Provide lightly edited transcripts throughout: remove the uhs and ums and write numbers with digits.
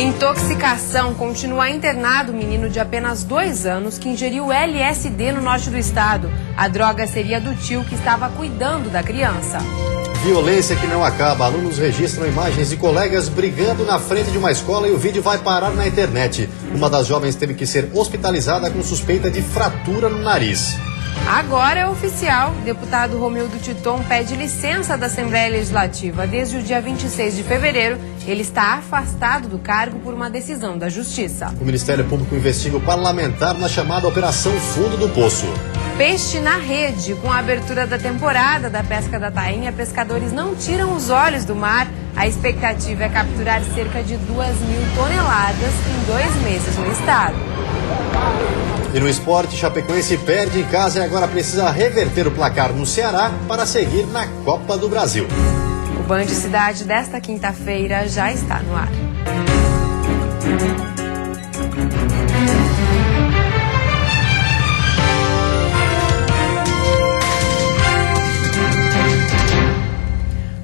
Intoxicação. Continua internado o menino de apenas 2 anos que ingeriu LSD no norte do estado. A droga seria do tio que estava cuidando da criança. Violência que não acaba. Alunos registram imagens de colegas brigando na frente de uma escola e o vídeo vai parar na internet. Uma das jovens teve que ser hospitalizada com suspeita de fratura no nariz. Agora é oficial. Deputado Romildo Titon pede licença da Assembleia Legislativa. Desde o dia 26 de fevereiro, ele está afastado do cargo por uma decisão da Justiça. O Ministério Público investiga o parlamentar na chamada Operação Fundo do Poço. Peixe na rede. Com a abertura da temporada da pesca da tainha, pescadores não tiram os olhos do mar. A expectativa é capturar cerca de 2.000 toneladas em 2 meses no estado. E no esporte, Chapecoense perde em casa e agora precisa reverter o placar no Ceará para seguir na Copa do Brasil. O Band Cidade desta quinta-feira já está no ar.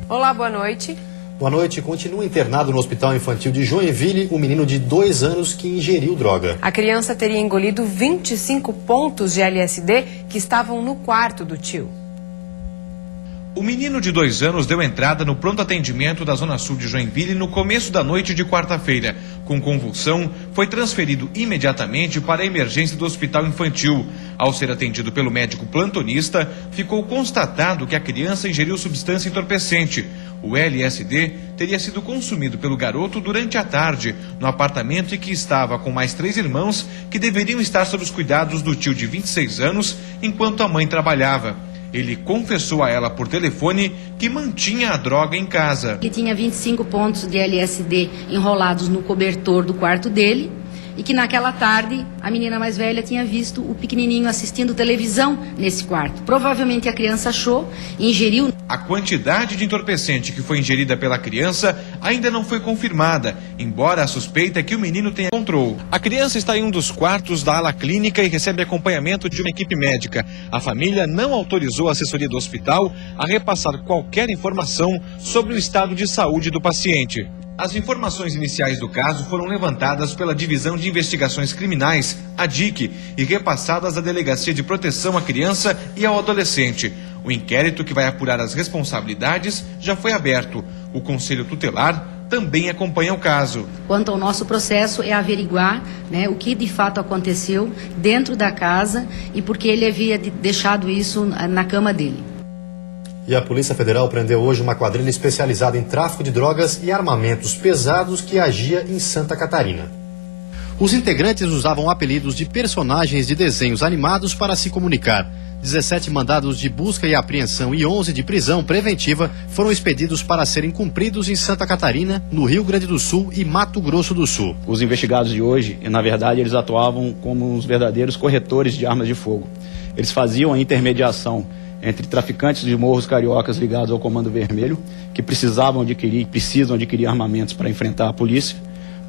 Olá, boa noite. Boa noite. Continua internado no Hospital Infantil de Joinville o menino de 2 anos que ingeriu droga. A criança teria engolido 25 pontos de LSD que estavam no quarto do tio. O menino de 2 anos deu entrada no pronto atendimento da Zona Sul de Joinville no começo da noite de quarta-feira. Com convulsão, foi transferido imediatamente para a emergência do Hospital Infantil. Ao ser atendido pelo médico plantonista, ficou constatado que a criança ingeriu substância entorpecente. O LSD teria sido consumido pelo garoto durante a tarde, no apartamento em que estava com mais 3 irmãos que deveriam estar sob os cuidados do tio de 26 anos, enquanto a mãe trabalhava. Ele confessou a ela por telefone que mantinha a droga em casa. Ele tinha 25 pontos de LSD enrolados no cobertor do quarto dele e que naquela tarde a menina mais velha tinha visto o pequenininho assistindo televisão nesse quarto. Provavelmente a criança achou e ingeriu. A quantidade de entorpecente que foi ingerida pela criança ainda não foi confirmada, embora a suspeita é que o menino tenha controle. A criança está em um dos quartos da ala clínica e recebe acompanhamento de uma equipe médica. A família não autorizou a assessoria do hospital a repassar qualquer informação sobre o estado de saúde do paciente. As informações iniciais do caso foram levantadas pela Divisão de Investigações Criminais, a DIC, e repassadas à Delegacia de Proteção à Criança e ao Adolescente. O inquérito que vai apurar as responsabilidades já foi aberto. O Conselho Tutelar também acompanha o caso. Quanto ao nosso processo é averiguar, o que de fato aconteceu dentro da casa e por que ele havia deixado isso na cama dele. E a Polícia Federal prendeu hoje uma quadrilha especializada em tráfico de drogas e armamentos pesados que agia em Santa Catarina. Os integrantes usavam apelidos de personagens de desenhos animados para se comunicar. 17 mandados de busca e apreensão e 11 de prisão preventiva foram expedidos para serem cumpridos em Santa Catarina, no Rio Grande do Sul e Mato Grosso do Sul. Os investigados de hoje, na verdade, eles atuavam como os verdadeiros corretores de armas de fogo. Eles faziam a intermediação entre traficantes de morros cariocas ligados ao Comando Vermelho, que precisam adquirir armamentos para enfrentar a polícia,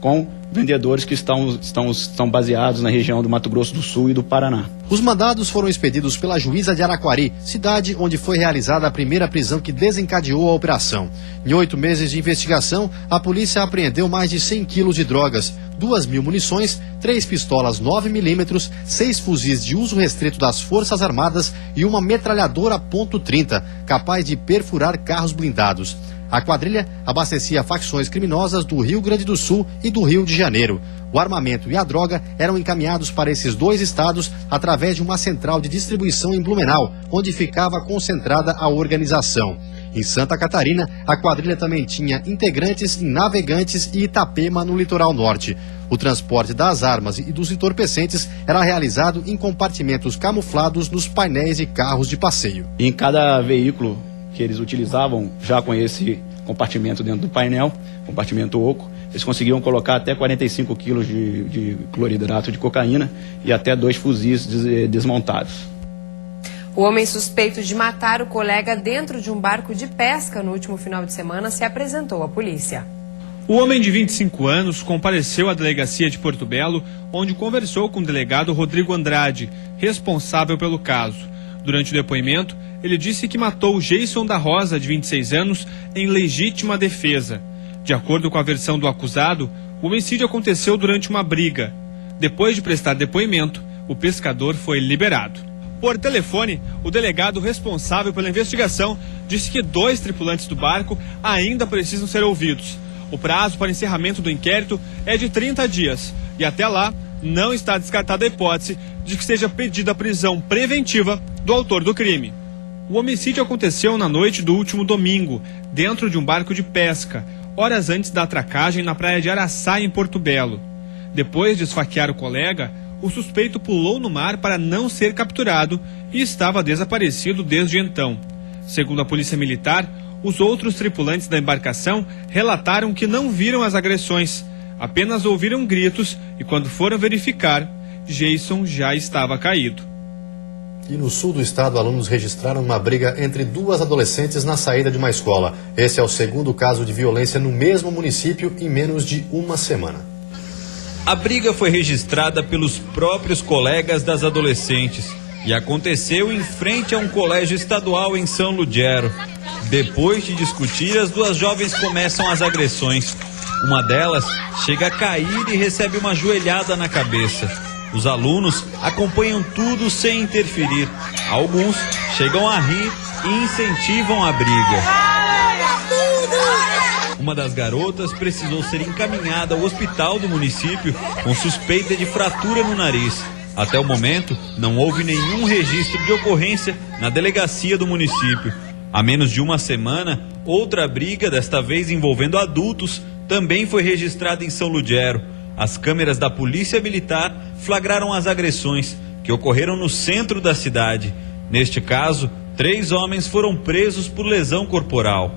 com vendedores que estão baseados na região do Mato Grosso do Sul e do Paraná. Os mandados foram expedidos pela juíza de Araquari, cidade onde foi realizada a primeira prisão que desencadeou a operação. Em 8 meses de investigação, a polícia apreendeu mais de 100 quilos de drogas, 2.000 munições, 3 pistolas 9mm, 6 fuzis de uso restrito das Forças Armadas e uma metralhadora .30, capaz de perfurar carros blindados. A quadrilha abastecia facções criminosas do Rio Grande do Sul e do Rio de Janeiro. O armamento e a droga eram encaminhados para esses 2 estados através de uma central de distribuição em Blumenau, onde ficava concentrada a organização. Em Santa Catarina, a quadrilha também tinha integrantes em Navegantes e Itapema, no litoral norte. O transporte das armas e dos entorpecentes era realizado em compartimentos camuflados nos painéis de carros de passeio. Em cada veículo que eles utilizavam, já com esse compartimento dentro do painel, compartimento oco, eles conseguiam colocar até 45 quilos de cloridrato de cocaína e até 2 fuzis desmontados. O homem suspeito de matar o colega dentro de um barco de pesca no último final de semana se apresentou à polícia. O homem de 25 anos compareceu à delegacia de Porto Belo, onde conversou com o delegado Rodrigo Andrade, responsável pelo caso. Durante o depoimento, ele disse que matou Jason da Rosa, de 26 anos, em legítima defesa. De acordo com a versão do acusado, O homicídio aconteceu durante uma briga. Depois de prestar depoimento, o pescador foi liberado. Por telefone, o delegado responsável pela investigação disse que 2 tripulantes do barco ainda precisam ser ouvidos. O prazo para encerramento do inquérito é de 30 dias e até lá não está descartada a hipótese de que seja pedida a prisão preventiva do autor do crime. O homicídio aconteceu na noite do último domingo, dentro de um barco de pesca, horas antes da atracagem na praia de Araçá, em Porto Belo. Depois de esfaquear o colega, o suspeito pulou no mar para não ser capturado e estava desaparecido desde então. Segundo a Polícia Militar, os outros tripulantes da embarcação relataram que não viram as agressões, apenas ouviram gritos e, quando foram verificar, Jason já estava caído. E no sul do estado, alunos registraram uma briga entre 2 adolescentes na saída de uma escola. Esse é o 2º caso de violência no mesmo município em menos de uma semana. A briga foi registrada pelos próprios colegas das adolescentes e aconteceu em frente a um colégio estadual em São Lugero. Depois de discutir, as 2 jovens começam as agressões. Uma delas chega a cair e recebe uma joelhada na cabeça. Os alunos acompanham tudo sem interferir. Alguns chegam a rir e incentivam a briga. Uma das garotas precisou ser encaminhada ao hospital do município com suspeita de fratura no nariz. Até o momento, não houve nenhum registro de ocorrência na delegacia do município. Há menos de uma semana, outra briga, desta vez envolvendo adultos, também foi registrada em São Lugero. As câmeras da Polícia Militar flagraram as agressões, que ocorreram no centro da cidade. Neste caso, 3 homens foram presos por lesão corporal.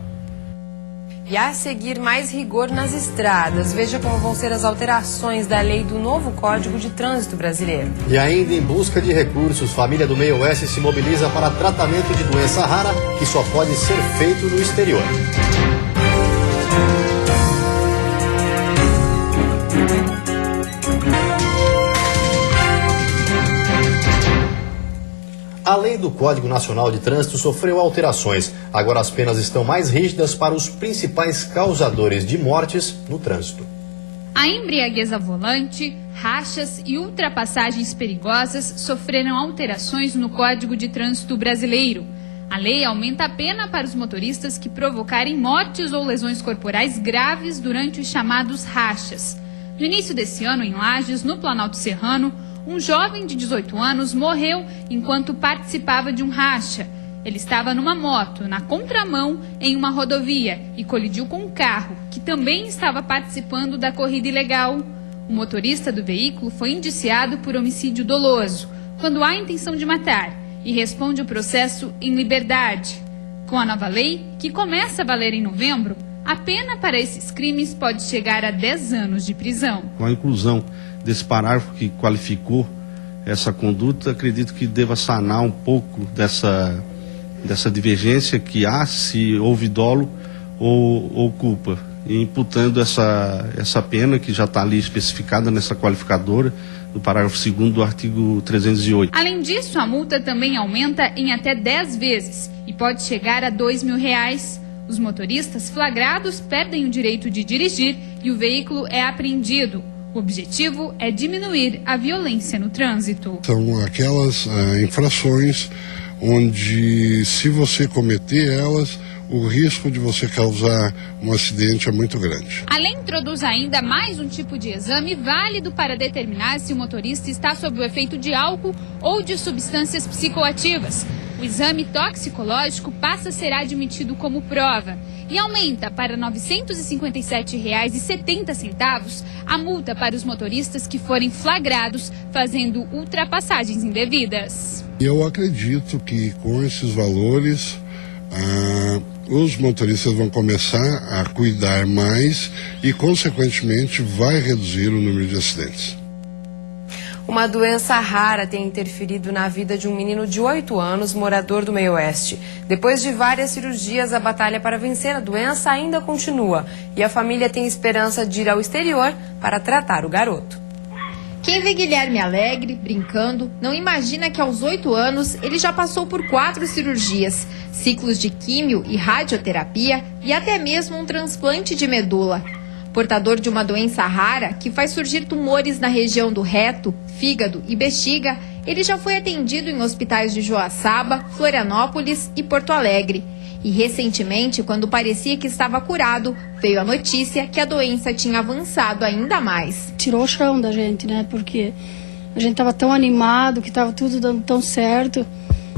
E a seguir, mais rigor nas estradas. Veja como vão ser as alterações da lei do novo Código de Trânsito Brasileiro. E ainda em busca de recursos, família do Meio Oeste se mobiliza para tratamento de doença rara que só pode ser feito no exterior. A lei do Código Nacional de Trânsito sofreu alterações. Agora as penas estão mais rígidas para os principais causadores de mortes no trânsito. A embriaguez ao volante, rachas e ultrapassagens perigosas sofreram alterações no Código de Trânsito Brasileiro. A lei aumenta a pena para os motoristas que provocarem mortes ou lesões corporais graves durante os chamados rachas. No início desse ano, em Lages, no Planalto Serrano, um jovem de 18 anos morreu enquanto participava de um racha. Ele estava numa moto, na contramão, em uma rodovia e colidiu com um carro, que também estava participando da corrida ilegal. O motorista do veículo foi indiciado por homicídio doloso, quando há intenção de matar, e responde o processo em liberdade. Com a nova lei, que começa a valer em novembro, a pena para esses crimes pode chegar a 10 anos de prisão. Com a inclusão desse parágrafo que qualificou essa conduta, acredito que deva sanar um pouco dessa divergência que há se houve dolo ou culpa, e imputando essa pena que já está ali especificada nessa qualificadora, no parágrafo 2º do artigo 308. Além disso, a multa também aumenta em até 10 vezes e pode chegar a R$2.000. Os motoristas flagrados perdem o direito de dirigir e o veículo é apreendido. O objetivo é diminuir a violência no trânsito. São aquelas infrações onde, se você cometer elas, o risco de você causar um acidente é muito grande. A lei introduz ainda mais um tipo de exame válido para determinar se o motorista está sob o efeito de álcool ou de substâncias psicoativas. O exame toxicológico passa a ser admitido como prova e aumenta para R$ 957,70 a multa para os motoristas que forem flagrados fazendo ultrapassagens indevidas. Eu acredito que com esses valores os motoristas vão começar a cuidar mais e, consequentemente, vai reduzir o número de acidentes. Uma doença rara tem interferido na vida de um menino de 8 anos, morador do Meio Oeste. Depois de várias cirurgias, a batalha para vencer a doença ainda continua. E a família tem esperança de ir ao exterior para tratar o garoto. Quem vê Guilherme alegre, brincando, não imagina que aos 8 anos ele já passou por 4 cirurgias, ciclos de químio e radioterapia e até mesmo um transplante de medula. Portador de uma doença rara que faz surgir tumores na região do reto, fígado e bexiga, ele já foi atendido em hospitais de Joaçaba, Florianópolis e Porto Alegre. E recentemente, quando parecia que estava curado, veio a notícia que a doença tinha avançado ainda mais. Tirou o chão da gente, né? Porque a gente estava tão animado, que estava tudo dando tão certo,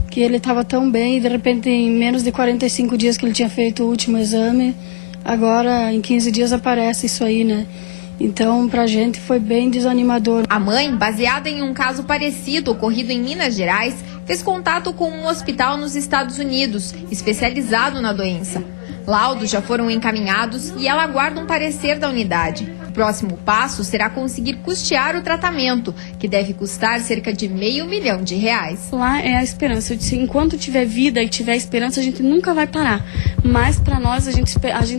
que ele estava tão bem, e de repente em menos de 45 dias que ele tinha feito o último exame, agora em 15 dias aparece isso aí, né? Então, pra gente foi bem desanimador. A mãe, baseada em um caso parecido ocorrido em Minas Gerais, fez contato com um hospital nos Estados Unidos, especializado na doença. Laudos já foram encaminhados e ela aguarda um parecer da unidade. O próximo passo será conseguir custear o tratamento, que deve custar cerca de R$500 mil. Lá é a esperança. Eu disse, enquanto tiver vida e tiver esperança, a gente nunca vai parar. Mas para nós, a gente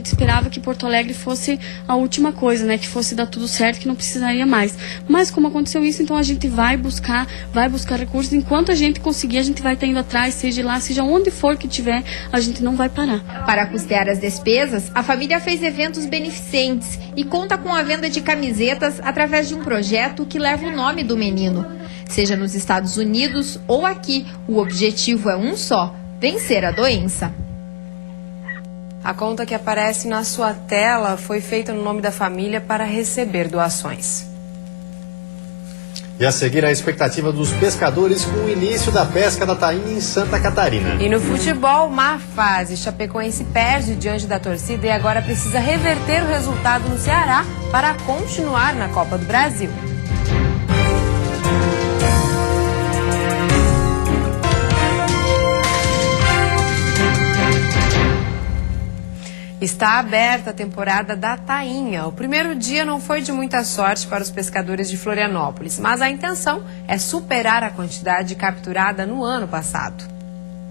esperava que Porto Alegre fosse a última coisa, né? Que fosse dar tudo certo, que não precisaria mais. Mas como aconteceu isso, então a gente vai buscar recursos. Enquanto a gente conseguir, a gente vai estar indo atrás, seja lá, seja onde for que tiver, a gente não vai parar. Para custear as despesas, a família fez eventos beneficentes e conta com a venda de camisetas através de um projeto que leva o nome do menino. Seja nos Estados Unidos ou aqui, o objetivo é um só: vencer a doença. A conta que aparece na sua tela foi feita no nome da família para receber doações. E a seguir, a expectativa dos pescadores com o início da pesca da tainha em Santa Catarina. E no futebol, má fase. Chapecoense perde diante da torcida e agora precisa reverter o resultado no Ceará para continuar na Copa do Brasil. Está aberta a temporada da tainha. O primeiro dia não foi de muita sorte para os pescadores de Florianópolis, mas a intenção é superar a quantidade capturada no ano passado.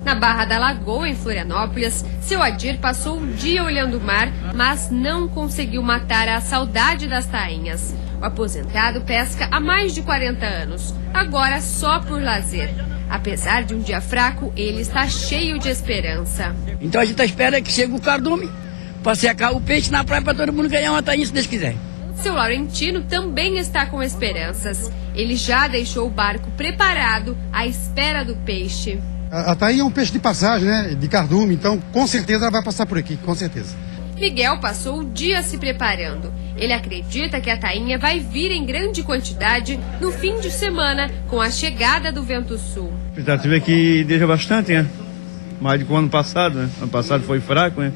Na Barra da Lagoa, em Florianópolis, seu Adir passou um dia olhando o mar, mas não conseguiu matar a saudade das tainhas. O aposentado pesca há mais de 40 anos, agora só por lazer. Apesar de um dia fraco, ele está cheio de esperança. Então a gente espera que chegue o cardume para secar o peixe na praia para todo mundo ganhar uma tainha, se Deus quiser. Seu Laurentino também está com esperanças. Ele já deixou o barco preparado à espera do peixe. A tainha é um peixe de passagem, né? De cardume, então com certeza ela vai passar por aqui, com certeza. Miguel passou o dia se preparando. Ele acredita que a tainha vai vir em grande quantidade no fim de semana, com a chegada do vento sul. A expectativa é que deixa bastante, né? Mais do que o ano passado, né? Ano passado foi fraco, né?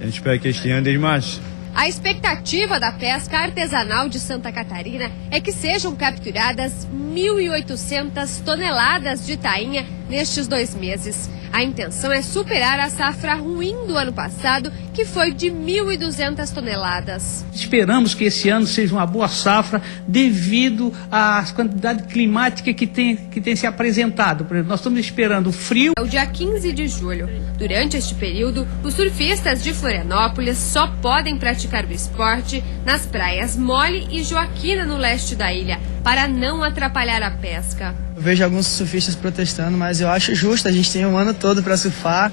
A gente espera que este ano deixe mais. A expectativa da pesca artesanal de Santa Catarina é que sejam capturadas 1.800 toneladas de tainha nestes 2 meses. A intenção é superar a safra ruim do ano passado, que foi de 1.200 toneladas. Esperamos que esse ano seja uma boa safra devido à quantidade climática que tem se apresentado. Por exemplo, nós estamos esperando frio. É o dia 15 de julho. Durante este período, os surfistas de Florianópolis só podem praticar o esporte nas praias Mole e Joaquina, no leste da ilha, para não atrapalhar a pesca. Eu vejo alguns surfistas protestando, mas eu acho justo, a gente tem um ano todo para surfar.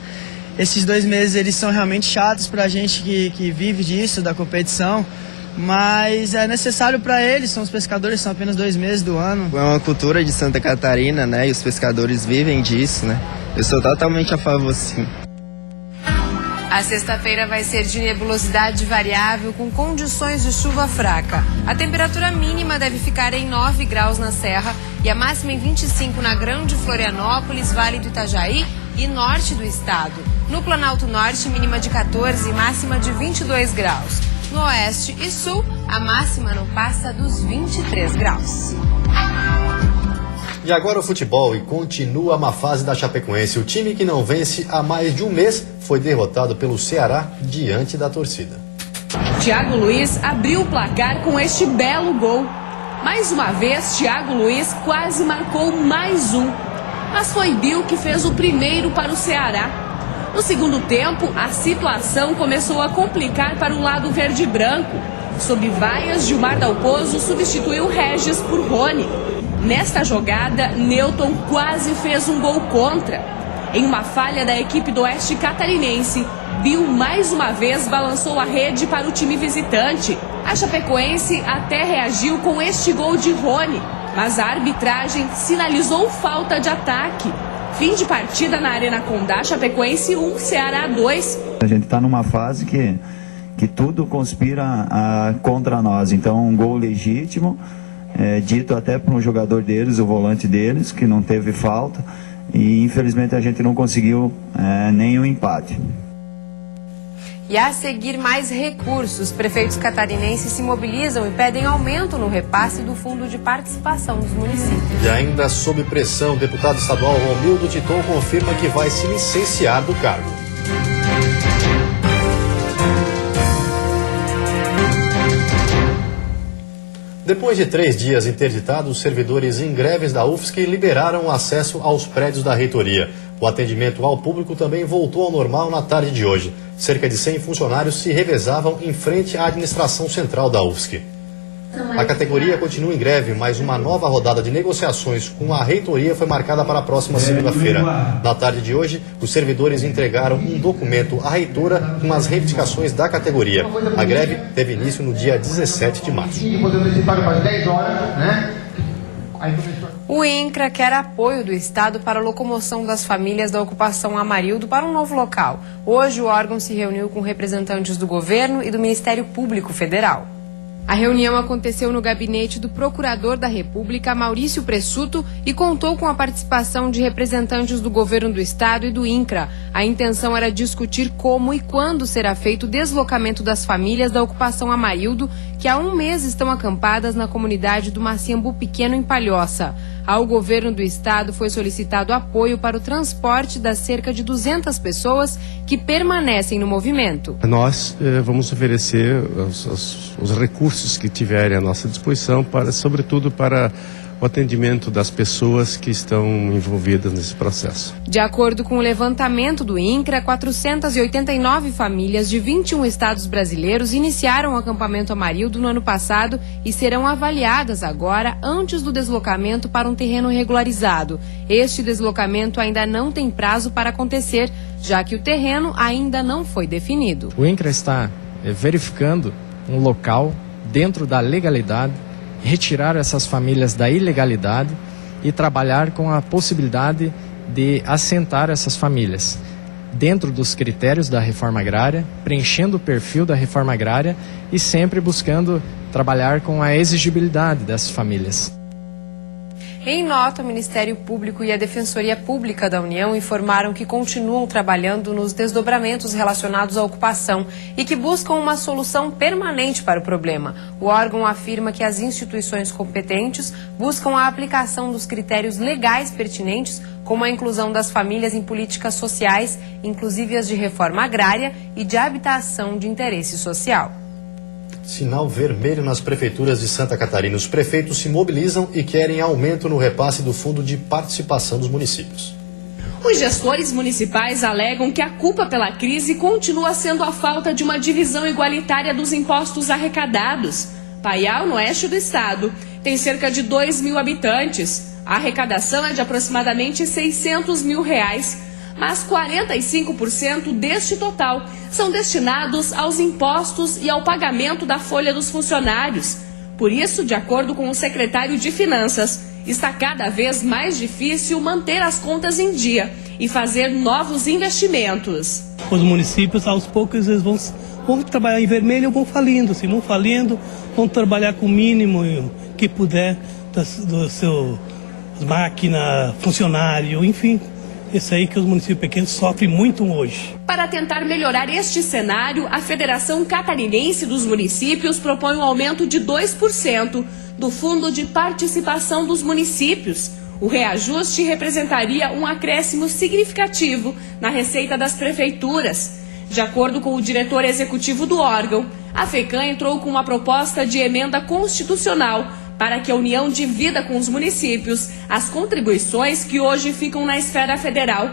Esses 2 meses eles são realmente chatos para a gente que vive disso, da competição, mas é necessário para eles, são os pescadores, são apenas 2 meses do ano. É uma cultura de Santa Catarina, né, e os pescadores vivem disso, né. Eu sou totalmente a favor, sim. A sexta-feira vai ser de nebulosidade variável com condições de chuva fraca. A temperatura mínima deve ficar em 9 graus na Serra e a máxima em 25 na Grande Florianópolis, Vale do Itajaí e norte do estado. No Planalto Norte, mínima de 14 e máxima de 22 graus. No oeste e sul, a máxima não passa dos 23 graus. E agora o futebol, e continua a má fase da Chapecoense. O time que não vence há mais de um mês foi derrotado pelo Ceará diante da torcida. Thiago Luiz abriu o placar com este belo gol. Mais uma vez, Thiago Luiz quase marcou mais um. Mas foi Bill que fez o primeiro para o Ceará. No segundo tempo, a situação começou a complicar para o lado verde e branco. Sob vaias, Gilmar Dalpozo substituiu Regis por Rony. Nesta jogada, Newton quase fez um gol contra. Em uma falha da equipe do Oeste Catarinense, Bill mais uma vez balançou a rede para o time visitante. A Chapecoense até reagiu com este gol de Rony, mas a arbitragem sinalizou falta de ataque. Fim de partida na Arena Condá, Chapecoense 1, Ceará 2. A gente está numa fase que tudo conspira contra nós, então um gol legítimo, dito até por um jogador deles, o volante deles, que não teve falta, e infelizmente a gente não conseguiu nenhum empate. E a seguir, mais recursos. Prefeitos catarinenses se mobilizam e pedem aumento no repasse do Fundo de Participação dos municípios. E ainda sob pressão, o deputado estadual Romildo Titon confirma que vai se licenciar do cargo. Depois de 3 dias interditados, os servidores em greves da UFSC liberaram o acesso aos prédios da reitoria. O atendimento ao público também voltou ao normal na tarde de hoje. Cerca de 100 funcionários se revezavam em frente à administração central da UFSC. A categoria continua em greve, mas uma nova rodada de negociações com a reitoria foi marcada para a próxima segunda-feira. Na tarde de hoje, os servidores entregaram um documento à reitora com as reivindicações da categoria. A greve teve início no dia 17 de março. O INCRA quer apoio do Estado para a locomoção das famílias da ocupação Amarildo para um novo local. Hoje, o órgão se reuniu com representantes do governo e do Ministério Público Federal. A reunião aconteceu no gabinete do Procurador da República, Maurício Pressuto, e contou com a participação de representantes do governo do Estado e do INCRA. A intenção era discutir como e quando será feito o deslocamento das famílias da ocupação Amarildo, que há 1 mês estão acampadas na comunidade do Maciambu Pequeno, em Palhoça. Ao governo do estado foi solicitado apoio para o transporte das cerca de 200 pessoas que permanecem no movimento. Nós vamos oferecer os recursos que tiverem à nossa disposição, sobretudo para o atendimento das pessoas que estão envolvidas nesse processo. De acordo com o levantamento do INCRA, 489 famílias de 21 estados brasileiros iniciaram o acampamento Amarildo no ano passado e serão avaliadas agora antes do deslocamento para um terreno regularizado. Este deslocamento ainda não tem prazo para acontecer, já que o terreno ainda não foi definido. O INCRA está verificando um local dentro da legalidade, retirar essas famílias da ilegalidade e trabalhar com a possibilidade de assentar essas famílias dentro dos critérios da reforma agrária, preenchendo o perfil da reforma agrária e sempre buscando trabalhar com a exigibilidade dessas famílias. Em nota, o Ministério Público e a Defensoria Pública da União informaram que continuam trabalhando nos desdobramentos relacionados à ocupação e que buscam uma solução permanente para o problema. O órgão afirma que as instituições competentes buscam a aplicação dos critérios legais pertinentes, como a inclusão das famílias em políticas sociais, inclusive as de reforma agrária e de habitação de interesse social. Sinal vermelho nas prefeituras de Santa Catarina. Os prefeitos se mobilizam e querem aumento no repasse do Fundo de Participação dos municípios. Os gestores municipais alegam que a culpa pela crise continua sendo a falta de uma divisão igualitária dos impostos arrecadados. Paial, no oeste do estado, tem cerca de 2 mil habitantes. A arrecadação é de aproximadamente R$600 mil, mas 45% deste total são destinados aos impostos e ao pagamento da folha dos funcionários. Por isso, de acordo com o secretário de Finanças, está cada vez mais difícil manter as contas em dia e fazer novos investimentos. Os municípios, aos poucos, eles vão trabalhar em vermelho ou vão falindo. Se vão falindo, vão trabalhar com o mínimo que puder do seu máquina, funcionário, enfim. Isso aí que os municípios pequenos sofrem muito hoje. Para tentar melhorar este cenário, a Federação Catarinense dos Municípios propõe um aumento de 2% do Fundo de Participação dos Municípios. O reajuste representaria um acréscimo significativo na receita das prefeituras. De acordo com o diretor executivo do órgão, a FECAM entrou com uma proposta de emenda constitucional para que a União divida com os municípios as contribuições que hoje ficam na esfera federal.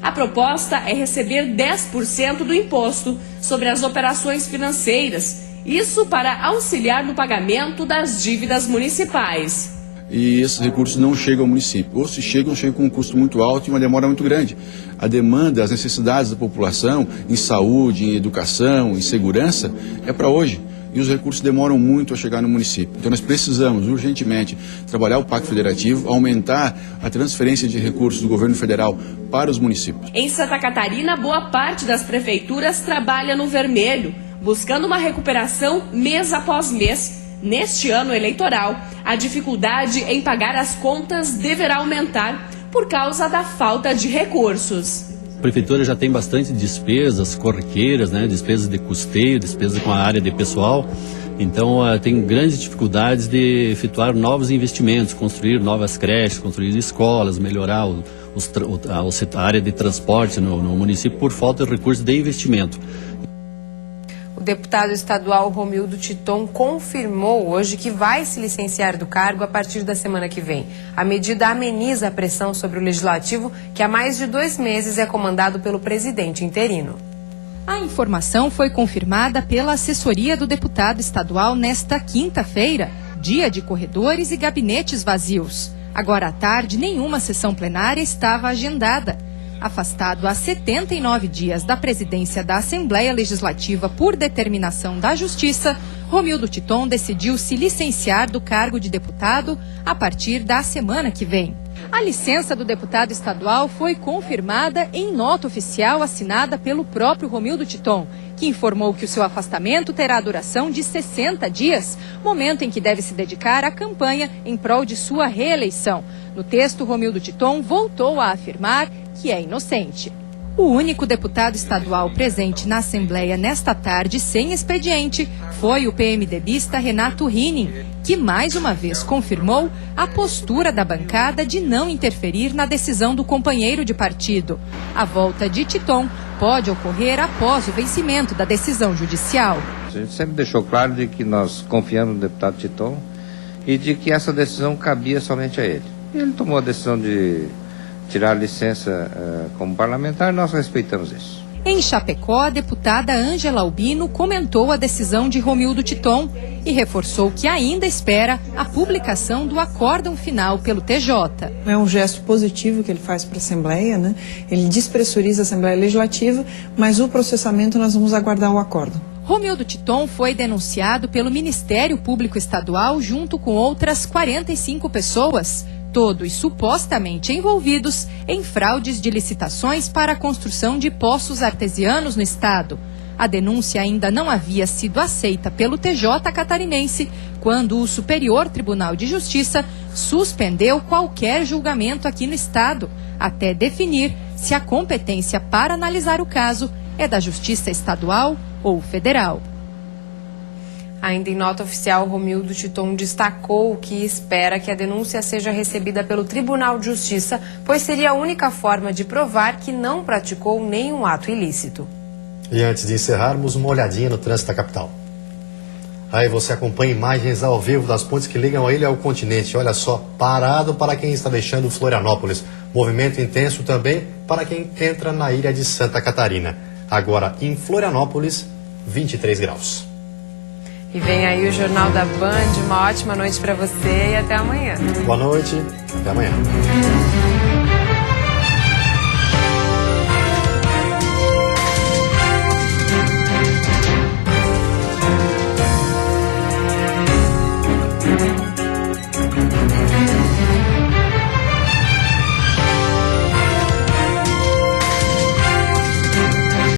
A proposta é receber 10% do imposto sobre as operações financeiras, isso para auxiliar no pagamento das dívidas municipais. e esses recursos não chegam ao município. Ou se chegam com um custo muito alto e uma demora muito grande. A demanda, as necessidades da população em saúde, em educação, em segurança, é para hoje. E os recursos demoram muito a chegar no município. Então nós precisamos urgentemente trabalhar o Pacto Federativo, aumentar a transferência de recursos do governo federal para os municípios. Em Santa Catarina, boa parte das prefeituras trabalha no vermelho, buscando uma recuperação mês após mês. Neste ano eleitoral, a dificuldade em pagar as contas deverá aumentar por causa da falta de recursos. A prefeitura já tem bastante despesas corriqueiras, né? Despesas de custeio, despesas com a área de pessoal. Então, tem grandes dificuldades de efetuar novos investimentos, construir novas creches, construir escolas, melhorar a área de transporte no município por falta de recursos de investimento. O deputado estadual Romildo Titon confirmou hoje que vai se licenciar do cargo a partir da semana que vem. A medida ameniza a pressão sobre o Legislativo, que há mais de 2 meses é comandado pelo presidente interino. A informação foi confirmada pela assessoria do deputado estadual nesta quinta-feira, dia de corredores e gabinetes vazios. Agora à tarde, nenhuma sessão plenária estava agendada. Afastado há 79 dias da presidência da Assembleia Legislativa por determinação da Justiça, Romildo Titon decidiu se licenciar do cargo de deputado a partir da semana que vem. A licença do deputado estadual foi confirmada em nota oficial assinada pelo próprio Romildo Titon, que informou que o seu afastamento terá duração de 60 dias, momento em que deve se dedicar à campanha em prol de sua reeleição. No texto, Romildo Titon voltou a afirmar que é inocente. O único deputado estadual presente na Assembleia nesta tarde sem expediente foi o PMDBista Renato Rinin, que mais uma vez confirmou a postura da bancada de não interferir na decisão do companheiro de partido. A volta de Titon pode ocorrer após o vencimento da decisão judicial. A gente sempre deixou claro de que nós confiamos no deputado Titon e de que essa decisão cabia somente a ele. Ele tomou a decisão de tirar a licença como parlamentar, nós respeitamos isso. Em Chapecó, a deputada Ângela Albino comentou a decisão de Romildo Titon e reforçou que ainda espera a publicação do acórdão final pelo TJ. É um gesto positivo que ele faz para a Assembleia, né? Ele despressuriza a Assembleia Legislativa, mas o processamento nós vamos aguardar o acórdão. Romildo Titon foi denunciado pelo Ministério Público Estadual junto com outras 45 pessoas, todos supostamente envolvidos em fraudes de licitações para a construção de poços artesianos no estado. A denúncia ainda não havia sido aceita pelo TJ catarinense, quando o Superior Tribunal de Justiça suspendeu qualquer julgamento aqui no estado, até definir se a competência para analisar o caso é da Justiça Estadual ou Federal. Ainda em nota oficial, Romildo Titon destacou que espera que a denúncia seja recebida pelo Tribunal de Justiça, pois seria a única forma de provar que não praticou nenhum ato ilícito. E antes de encerrarmos, uma olhadinha no trânsito da capital. Aí você acompanha imagens ao vivo das pontes que ligam a ilha ao continente. Olha só, parado para quem está deixando Florianópolis. Movimento intenso também para quem entra na ilha de Santa Catarina. Agora, em Florianópolis, 23 graus. E vem aí o Jornal da Band. Uma ótima noite para você e até amanhã. Boa noite, até amanhã.